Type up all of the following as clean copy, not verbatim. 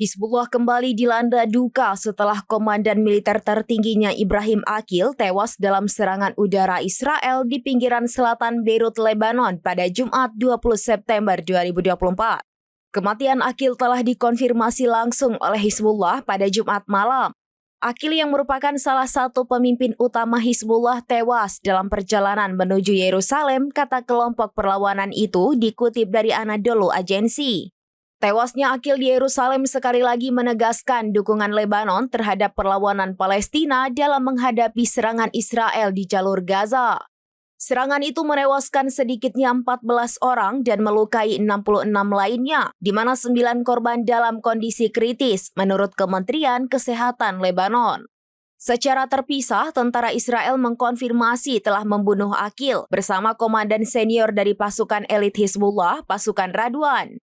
Hizbullah kembali dilanda duka setelah komandan militer tertingginya Ibrahim Aqil tewas dalam serangan udara Israel di pinggiran selatan Beirut, Lebanon pada Jumat 20 September 2024. Kematian Aqil telah dikonfirmasi langsung oleh Hizbullah pada Jumat malam. Aqil yang merupakan salah satu pemimpin utama Hizbullah tewas dalam perjalanan menuju Yerusalem, kata kelompok perlawanan itu dikutip dari Anadolu Agency. Tewasnya Aqil di Yerusalem sekali lagi menegaskan dukungan Lebanon terhadap perlawanan Palestina dalam menghadapi serangan Israel di jalur Gaza. Serangan itu menewaskan sedikitnya 14 orang dan melukai 66 lainnya, di mana 9 korban dalam kondisi kritis menurut Kementerian Kesehatan Lebanon. Secara terpisah, tentara Israel mengkonfirmasi telah membunuh Aqil bersama komandan senior dari pasukan elit Hizbullah, pasukan Radwan.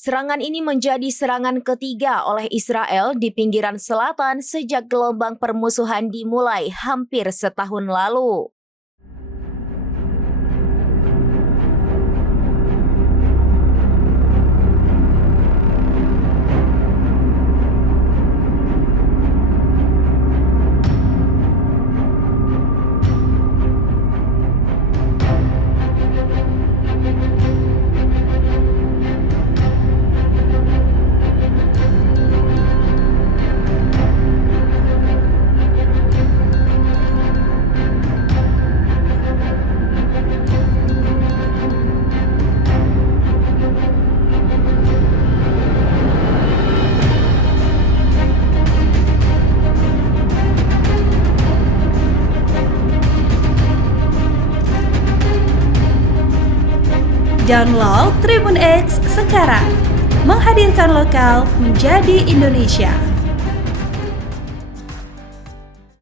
Serangan ini menjadi serangan ketiga oleh Israel di pinggiran selatan sejak gelombang permusuhan dimulai hampir setahun lalu. Download Tribun X sekarang, menghadirkan lokal menjadi Indonesia.